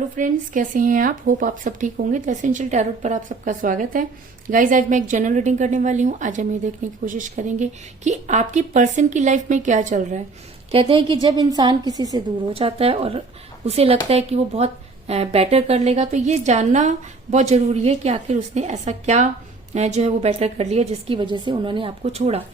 Hello friends, कैसे हैं आप? होप आप सब ठीक होंगे। द एसेंशियल टैरोट पर आप सबका स्वागत है। गाइज, आज मैं एक जनरल रीडिंग करने वाली हूँ। आज हम ये देखने की कोशिश करेंगे कि आपकी पर्सन की लाइफ में क्या चल रहा है। कहते हैं कि जब इंसान किसी से दूर हो जाता है और उसे लगता है कि वो बहुत बेटर कर लेगा, तो ये जानना बहुत जरूरी है कि आखिर उसने ऐसा क्या जो है वो बेटर कर लिया जिसकी वजह से उन्होंने आपको छोड़ा।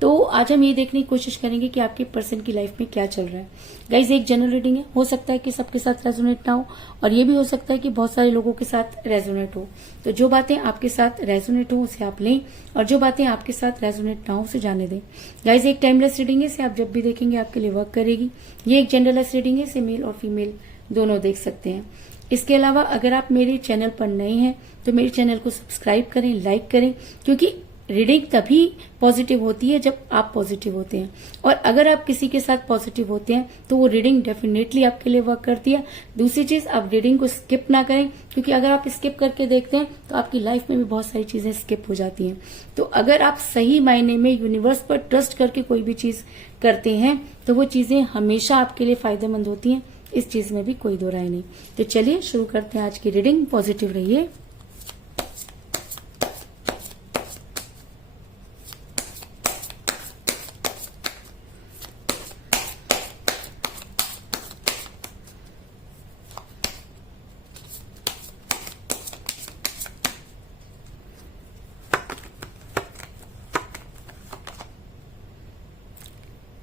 तो आज हम ये देखने की कोशिश करेंगे कि आपके पर्सन की लाइफ में क्या चल रहा है। गाइज, एक जनरल रीडिंग है, हो सकता है कि सबके साथ रेजोनेट ना हो और ये भी हो सकता है कि बहुत सारे लोगों के साथ रेजोनेट हो। तो जो बातें आपके साथ रेजोनेट हो उसे आप लें और जो बातें आपके साथ रेजोनेट ना हो उसे जाने दें। गाइज, एक टाइमलेस रीडिंग है, इसे आप जब भी देखेंगे आपके लिए वर्क करेगी। ये एक जेंडरलेस रीडिंग है, इसे मेल और फीमेल दोनों देख सकते हैं। इसके अलावा अगर आप मेरे चैनल पर नए हैं तो मेरे चैनल को सब्सक्राइब करें, लाइक करें, क्योंकि रीडिंग तभी पॉजिटिव होती है जब आप पॉजिटिव होते हैं। और अगर आप किसी के साथ पॉजिटिव होते हैं तो वो रीडिंग डेफिनेटली आपके लिए वर्क करती है। दूसरी चीज, आप रीडिंग को स्किप ना करें, क्योंकि अगर आप स्किप करके देखते हैं तो आपकी लाइफ में भी बहुत सारी चीजें स्किप हो जाती हैं। तो अगर आप सही मायने में यूनिवर्स पर ट्रस्ट करके कोई भी चीज करते हैं तो वो चीजें हमेशा आपके लिए फायदेमंद होती हैं। इस चीज में भी कोई दो राय नहीं। तो चलिए शुरू करते हैं आज की रीडिंग। पॉजिटिव रहिए।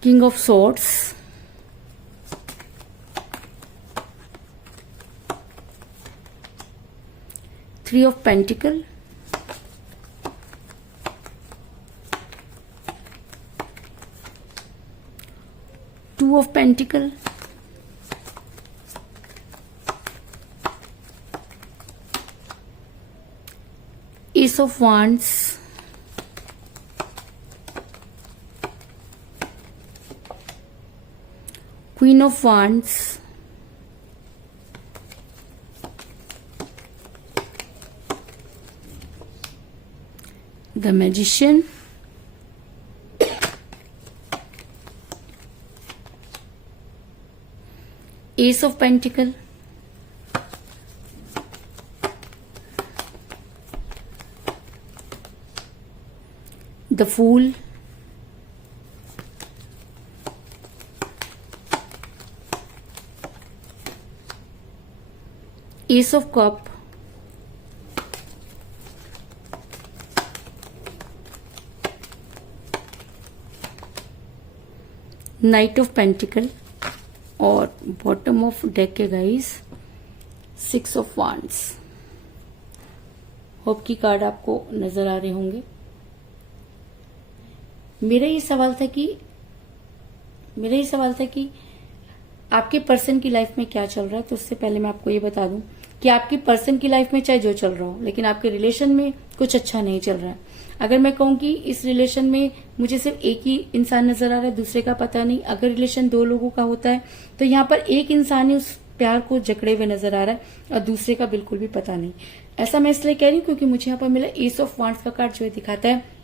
King of Swords, Three of Pentacles, Two of Pentacles, Ace of Wands, Queen of Wands, the Magician, Ace of Pentacles, the Fool, Ace of Cups, Knight of Pentacles और बॉटम ऑफ डेक है guys six of wands. Hope की card आपको नजर आ रहे होंगे। मेरा ये सवाल था कि आपके पर्सन की लाइफ में क्या चल रहा है। तो उससे पहले मैं आपको ये बता दूं कि आपकी पर्सन की लाइफ में चाहे जो चल रहा हो, लेकिन आपके रिलेशन में कुछ अच्छा नहीं चल रहा है। अगर मैं कहूं कि इस रिलेशन में मुझे सिर्फ एक ही इंसान नजर आ रहा है, दूसरे का पता नहीं। अगर रिलेशन दो लोगों का होता है तो यहाँ पर एक इंसान ही उस प्यार को जकड़े हुए नजर आ रहा है और दूसरे का बिल्कुल भी पता नहीं। ऐसा मैं इसलिए कह रही हूँ क्योंकि मुझे यहाँ पर मिला एस ऑफ वांड्स का कार्ड, जो दिखाता है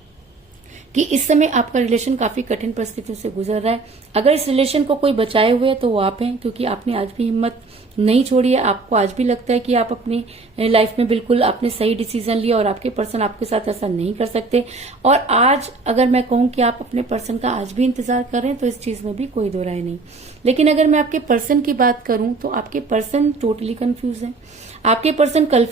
कि इस समय आपका रिलेशन काफी कठिन परिस्थितियों से गुजर रहा है। अगर इस रिलेशन को कोई बचाए हुए है तो वो आप हैं, क्योंकि आपने आज भी हिम्मत नहीं छोड़ी है। आपको आज भी लगता है कि आप अपनी लाइफ में बिल्कुल आपने सही डिसीजन लिया और आपके पर्सन आपके साथ ऐसा नहीं कर सकते। और आज अगर मैं कहूं कि आप अपने पर्सन का आज भी इंतजार कर रहे हैं तो इस चीज में भी कोई दो राय नहीं। लेकिन अगर मैं आपके पर्सन की बात करूं तो आपके पर्सन टोटली कंफ्यूज है। आपके पर्सन कल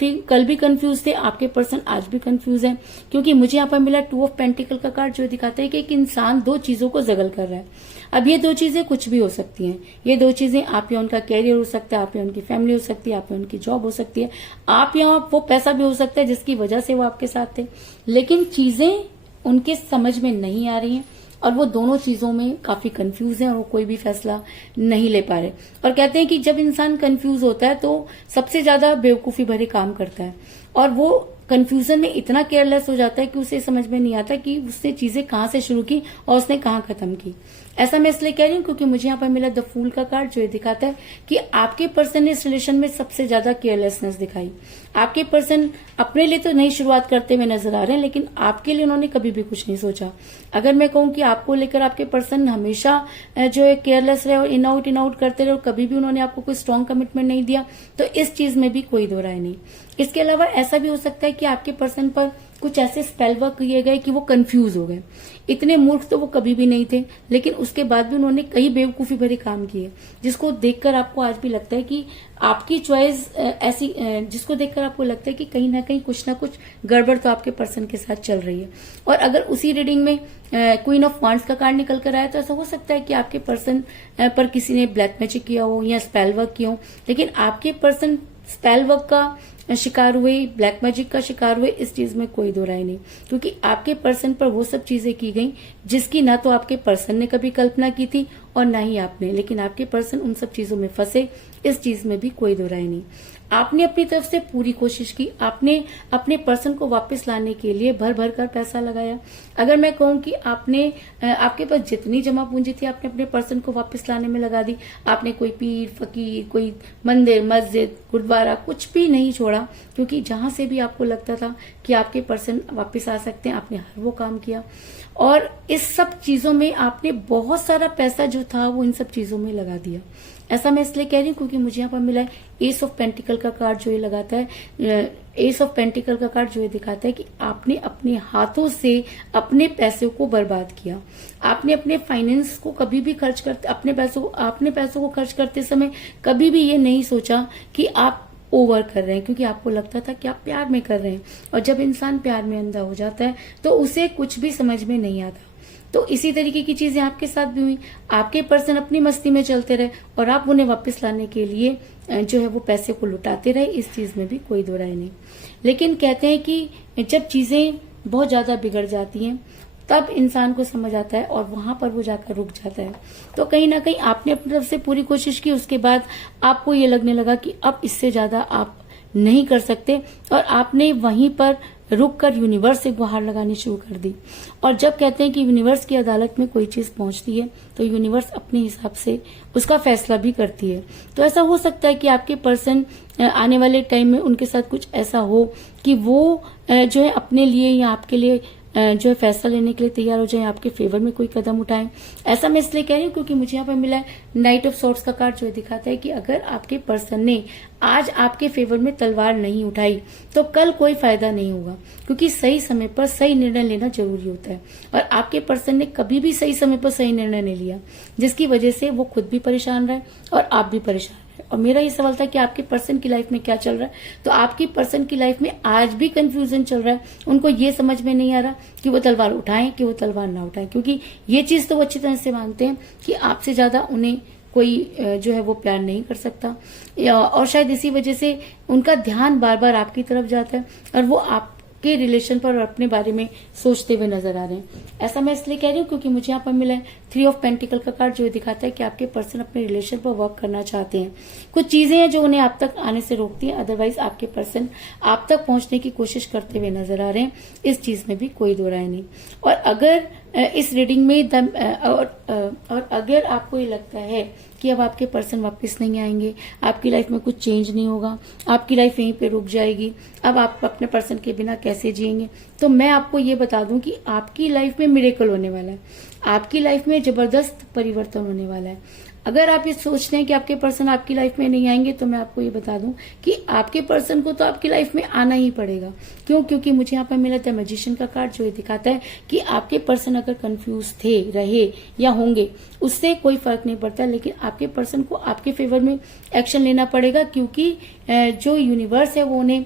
भी कंफ्यूज थे, आपके पर्सन आज भी कंफ्यूज है, क्योंकि मुझे यहाँ पर मिला टू ऑफ पेंटिकल का कार्ड, जो दिखाता है कि एक इंसान दो चीजों को जगल कर रहा है। अब ये दो चीजें कुछ भी हो सकती हैं। ये दो चीजें आप या उनका कैरियर हो सकता है, आप या उनकी फैमिली हो सकती है, आप या उनकी जॉब हो सकती है, आप या वो पैसा भी हो सकता है जिसकी वजह से वो आपके साथ थे। लेकिन चीजें उनके समझ में नहीं आ रही हैं और वो दोनों चीजों में काफी कंफ्यूज हैं और वो कोई भी फैसला नहीं ले पा रहे। और कहते हैं कि जब इंसान कंफ्यूज होता है तो सबसे ज्यादा बेवकूफी भरे काम करता है और वो कंफ्यूजन में इतना केयरलेस हो जाता है कि उसे समझ में नहीं आता कि उसने चीजें कहाँ से शुरू की और उसने कहाँ खत्म की। ऐसा मैं इसलिए कह रही हूँ क्योंकि मुझे यहाँ पर मिला द फूल का कार्ड, जो ये दिखाता है कि आपके पर्सन ने इस रिलेशन में सबसे ज्यादा केयरलेसनेस दिखाई। आपके पर्सन अपने लिए तो नई शुरुआत करते हुए नजर आ रहे हैं, लेकिन आपके लिए उन्होंने कभी भी कुछ नहीं सोचा। अगर मैं कहूं कि आपको लेकर आपके पर्सन हमेशा जो है केयरलेस रहे और इन आउट करते रहे और कभी भी उन्होंने आपको कोई स्ट्रांग कमिटमेंट नहीं दिया, तो इस चीज में भी कोई दो राय नहीं। इसके अलावा ऐसा भी हो सकता है कि आपके पर्सन पर कुछ ऐसे स्पेल वर्क किए गए कि वो कंफ्यूज हो गए। इतने मूर्ख तो वो कभी भी नहीं थे, लेकिन उसके बाद भी उन्होंने कई बेवकूफी भरे काम किए, जिसको देखकर आपको आज भी लगता है कि आपकी चॉइस ऐसी, जिसको देखकर आपको लगता है कि कहीं ना कहीं कुछ ना कुछ गड़बड़ तो आपके पर्सन के साथ चल रही है। और अगर उसी रीडिंग में क्वीन ऑफ वांड्स का कार्ड निकल कर आया, तो ऐसा हो सकता है कि आपके पर्सन पर किसी ने ब्लैक मैजिक किया हो या स्पेल वर्क किया हो, लेकिन आपके पर्सन स्पेल वर्क का शिकार हुए, ब्लैक मैजिक का शिकार हुए, इस चीज में कोई दो राय नहीं। क्योंकि आपके पर्सन पर वो सब चीजें की गई जिसकी ना तो आपके पर्सन ने कभी कल्पना की थी और ना ही आपने, लेकिन आपके पर्सन उन सब चीजों में फंसे, इस चीज में भी कोई दो राय नहीं। आपने अपनी तरफ से पूरी कोशिश की, आपने अपने पर्सन को वापस लाने के लिए भर भर कर पैसा लगाया। अगर मैं कहूं कि आपने आपके पास जितनी जमा पूंजी थी आपने अपने पर्सन को वापस लाने में लगा दी। आपने कोई पीर फकीर, कोई मंदिर मस्जिद गुरुद्वारा कुछ भी नहीं छोड़ा, क्योंकि जहां से भी आपको लगता था कि आपके पर्सन वापस आ सकते हैं, आपने हर वो काम किया। और इस सब चीजों में आपने बहुत सारा पैसा जो था वो इन सब चीजों में लगा दिया। ऐसा मैं इसलिए कह रही हूँ क्योंकि मुझे यहाँ पर मिला है एस ऑफ पेंटिकल का कार्ड, जो ये लगाता है, एस ऑफ पेंटिकल का कार्ड जो ये दिखाता है कि आपने अपने हाथों से अपने पैसे को बर्बाद किया। आपने अपने फाइनेंस को कभी भी खर्च करते, अपने पैसों को खर्च करते समय कभी भी ये नहीं सोचा कि आप ओवर कर रहे हैं, क्योंकि आपको लगता था कि आप प्यार में कर रहे हैं। और जब इंसान प्यार में अंधा हो जाता है तो उसे कुछ भी समझ में नहीं आता। तो इसी तरीके की चीजें आपके साथ भी हुई। आपके पर्सन अपनी मस्ती में चलते रहे और आप उन्हें वापस लाने के लिए जो है वो पैसे को लुटाते रहे, इस चीज में भी कोई दो राय नहीं। लेकिन कहते हैं कि जब चीजें बहुत ज्यादा बिगड़ जाती हैं तब इंसान को समझ आता है और वहां पर वो जाकर रुक जाता है। तो कहीं ना कहीं आपने अपनी तरफ से पूरी कोशिश की, उसके बाद आपको ये लगने लगा कि अब इससे ज्यादा आप नहीं कर सकते और आपने वहीं पर रुक कर यूनिवर्स से गुहार लगानी शुरू कर दी। और जब कहते हैं कि यूनिवर्स की अदालत में कोई चीज पहुंचती है तो यूनिवर्स अपने हिसाब से उसका फैसला भी करती है। तो ऐसा हो सकता है कि आपके पर्सन आने वाले टाइम में उनके साथ कुछ ऐसा हो कि वो जो है अपने लिए या आपके लिए जो है फैसला लेने के लिए तैयार हो जाए, आपके फेवर में कोई कदम उठाएं। ऐसा मैं इसलिए कह रही हूँ क्योंकि मुझे यहाँ पर मिला है नाइट ऑफ सॉर्ड्स का कार्ड, जो दिखाता है कि अगर आपके पर्सन ने आज आपके फेवर में तलवार नहीं उठाई तो कल कोई फायदा नहीं होगा, क्योंकि सही समय पर सही निर्णय लेना जरूरी होता है। और आपके पर्सन ने कभी भी सही समय पर सही निर्णय नहीं लिया, जिसकी वजह से वो खुद भी परेशान रहे और आप भी परेशान। और मेरा ये सवाल था कि आपके पर्सन की लाइफ में क्या चल रहा है, तो आपकी पर्सन की लाइफ में आज भी कंफ्यूजन चल रहा है। उनको ये समझ में नहीं आ रहा कि वो तलवार उठाएं कि वो तलवार ना उठाएं, क्योंकि ये चीज तो वो अच्छी तरह से मानते हैं कि आपसे ज्यादा उन्हें कोई जो है वो प्यार नहीं कर सकता। और शायद इसी वजह से उनका ध्यान बार बार आपकी तरफ जाता है और वो आपके रिलेशन पर और अपने बारे में सोचते हुए नजर आ रहे हैं। ऐसा मैं इसलिए कह रही हूँ क्योंकि मुझे यहाँ पर मिला है 3 ऑफ पेंटिकल का कार्ड, जो दिखाता है कि आपके पर्सन अपने रिलेशन पर वर्क करना चाहते हैं। कुछ चीजें हैं जो उन्हें आप तक आने से रोकती हैं, अदरवाइज आपके पर्सन आप तक पहुंचने की कोशिश करते हुए नजर आ रहे हैं। इस चीज में भी कोई दो राय नहीं। और अगर इस रीडिंग में और अगर आपको ये लगता है कि अब आपके पर्सन वापस नहीं आएंगे, आपकी लाइफ में कुछ चेंज नहीं होगा, आपकी लाइफ यहीं पे रुक जाएगी, अब आप अपने पर्सन के बिना कैसे जिएंगे, तो मैं आपको ये बता दूं कि आपकी लाइफ में मिरेकल होने वाला है, आपकी लाइफ में जबरदस्त परिवर्तन होने वाला है। अगर आप ये सोचते हैं कि आपके पर्सन आपकी लाइफ में नहीं आएंगे, तो मैं आपको ये बता दूं कि आपके पर्सन को तो आपकी लाइफ में आना ही पड़ेगा। क्यों? क्योंकि मुझे यहाँ पर मिला था मैजिशियन का कार्ड, जो ये दिखाता है कि आपके पर्सन अगर कंफ्यूज थे, रहे या होंगे, उससे कोई फर्क नहीं पड़ता, लेकिन आपके पर्सन को आपके फेवर में एक्शन लेना पड़ेगा, क्योंकि जो यूनिवर्स है वो उन्हें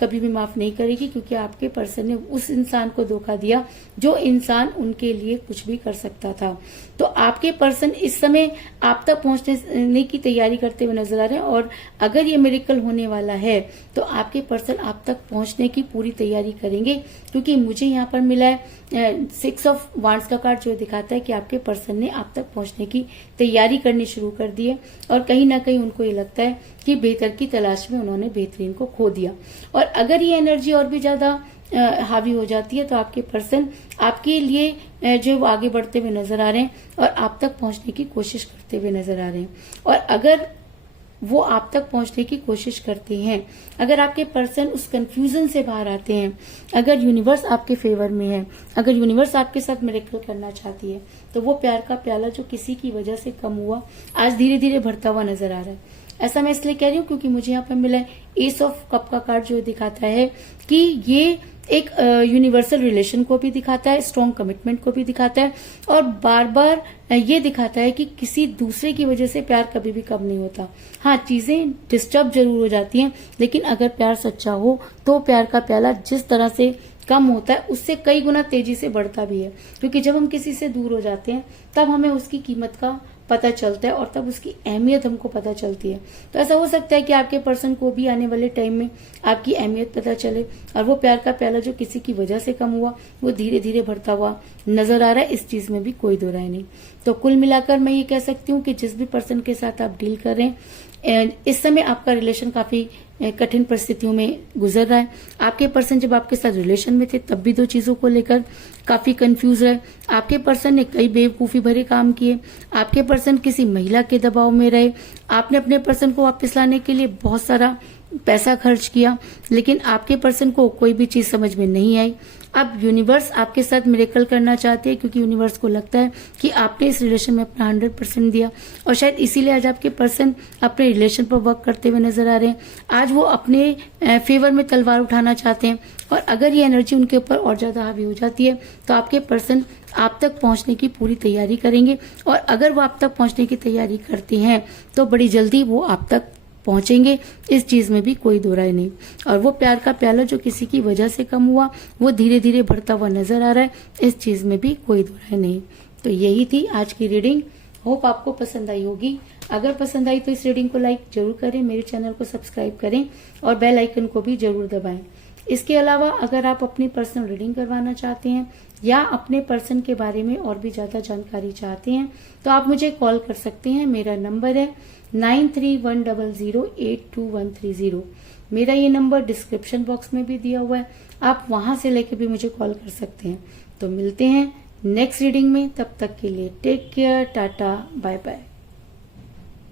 कभी भी माफ नहीं करेगी, क्योंकि आपके पर्सन ने उस इंसान को धोखा दिया जो इंसान उनके लिए कुछ भी कर सकता था। तो आपके पर्सन इस समय आप तक पहुंचने की तैयारी करते हुए नजर आ रहे हैं। और अगर ये मिरेकल होने वाला है तो आपके पर्सन आप तक पहुंचने की पूरी तैयारी करेंगे, क्योंकि मुझे यहाँ पर मिला है 6 ऑफ वांड्स का कार्ड, जो दिखाता है कि आपके पर्सन ने आप तक पहुंचने की तैयारी करनी शुरू कर दी है और कहीं ना कहीं उनको ये लगता है कि बेहतर की तलाश में उन्होंने बेहतरीन को खो दिया। और अगर ये एनर्जी और भी ज्यादा हावी हो जाती है तो आपके पर्सन आपके लिए जो वो आगे बढ़ते हुए नजर आ रहे हैं और आप तक पहुंचने की कोशिश करते हुए नजर आ रहे हैं। और अगर वो आप तक पहुंचने की कोशिश करते हैं। अगर आपके पर्सन उस कंफ्यूजन से बाहर आते हैं, अगर यूनिवर्स आपके फेवर में है, अगर यूनिवर्स आपके साथ मिरेकल करना चाहती है, तो वो प्यार का प्याला जो किसी की वजह से कम हुआ, आज धीरे धीरे भरता हुआ नजर आ रहा है। ऐसा मैं इसलिए कह रही हूँ क्योंकि मुझे यहाँ पर मिला है एस ऑफ कप का कार्ड, जो दिखाता है कि ये एक यूनिवर्सल रिलेशन को भी दिखाता है, स्ट्रॉन्ग कमिटमेंट को भी दिखाता है, और बार बार ये दिखाता है कि किसी दूसरे की वजह से प्यार कभी भी कम नहीं होता। हाँ, चीजें डिस्टर्ब जरूर हो जाती हैं, लेकिन अगर प्यार सच्चा हो तो प्यार का प्याला जिस तरह से कम होता है उससे कई गुना तेजी से बढ़ता भी है। क्योंकि जब हम किसी से दूर हो जाते हैं तब हमें उसकी कीमत का पता चलता है और तब उसकी अहमियत हमको पता चलती है। तो ऐसा हो सकता है कि आपके पर्सन को भी आने वाले टाइम में आपकी अहमियत पता चले और वो प्यार का प्याला जो किसी की वजह से कम हुआ वो धीरे धीरे बढ़ता हुआ नजर आ रहा है। इस चीज में भी कोई दो राय नहीं। तो कुल मिलाकर मैं ये कह सकती हूँ कि जिस भी पर्सन के साथ आप डील कर रहे हैं, इस समय आपका रिलेशन काफी कठिन परिस्थितियों में गुजर रहा है। आपके पर्सन जब आपके साथ रिलेशन में थे तब भी दो चीजों को लेकर काफी कंफ्यूज रहे। आपके पर्सन ने कई बेवकूफी भरे काम किए। आपके पर्सन किसी महिला के दबाव में रहे। आपने अपने पर्सन को वापस लाने के लिए बहुत सारा पैसा खर्च किया, लेकिन आपके पर्सन को कोई भी चीज समझ में नहीं आई। अब यूनिवर्स आपके साथ मिरेकल करना चाहते हैं क्योंकि यूनिवर्स को लगता है कि आपने इस रिलेशन में अपना 100% दिया, और शायद इसीलिए आज आपके पर्सन अपने रिलेशन पर वर्क करते हुए नजर आ रहे हैं। आज वो अपने फेवर में तलवार उठाना चाहते हैं, और अगर ये एनर्जी उनके ऊपर और ज्यादा हावी हो जाती है तो आपके पर्सन आप तक पहुंचने की पूरी तैयारी करेंगे, और अगर वो आप तक पहुंचने की तैयारी करते हैं तो बड़ी जल्दी वो आप तक पहुंचेंगे। इस चीज में भी कोई दो राय नहीं। और वो प्यार का प्याला जो किसी की वजह से कम हुआ वो धीरे धीरे बढ़ता हुआ नजर आ रहा है। इस चीज में भी कोई दो राय नहीं। तो यही थी आज की रीडिंग। होप आपको पसंद आई होगी। अगर पसंद आई तो इस रीडिंग को लाइक जरूर करें, मेरे चैनल को सब्सक्राइब करें और बेल आइकन को भी जरूर दबाएं। इसके अलावा अगर आप अपनी पर्सनल रीडिंग करवाना चाहते हैं या अपने पर्सन के बारे में और भी ज्यादा जानकारी चाहते हैं तो आप मुझे कॉल कर सकते हैं। मेरा नंबर है 9310082130। मेरा ये नंबर डिस्क्रिप्शन बॉक्स में भी दिया हुआ है, आप वहां से लेके भी मुझे कॉल कर सकते हैं। तो मिलते हैं नेक्स्ट रीडिंग में, तब तक के लिए take care, tata, bye bye.